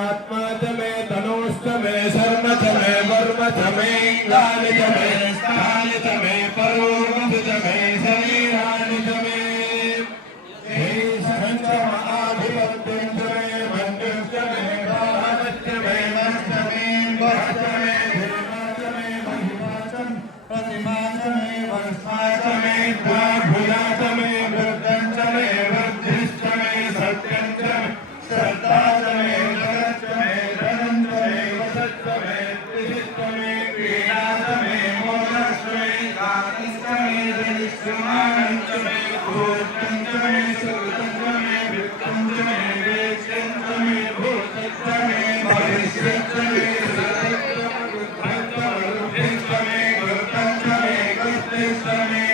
आत्मा च मे तनोश्च मे शर्म च मे वर्म च मे इंगानि च मे स्थानि च मे परोगति च मे शरीराणि च मे आधिपत्यं च मे मन्युश्च मे भावश्च मे वश्च मे वश्च मे धीमा च मे महिमा च प्रतिमा च मे वर्षा च मे द्वाभुजा च मे वृद्धं च मे वृद्धिश्च मे सत्यं च मे श्रद्धा च मे जगच्च मे धनं च मे वसच्च मे त्रिशिश्च मे क्रीडा च मे मोदश्च मे गातिश्च मे जनिष्यमानं च मे भूतं च मे सुकृतं च मे वित्तं च मे वेक्ष्यं च मे भूतश्च मे भविष्यश्च मे सत्यं च मे कृतं च मे कृतिश्च मे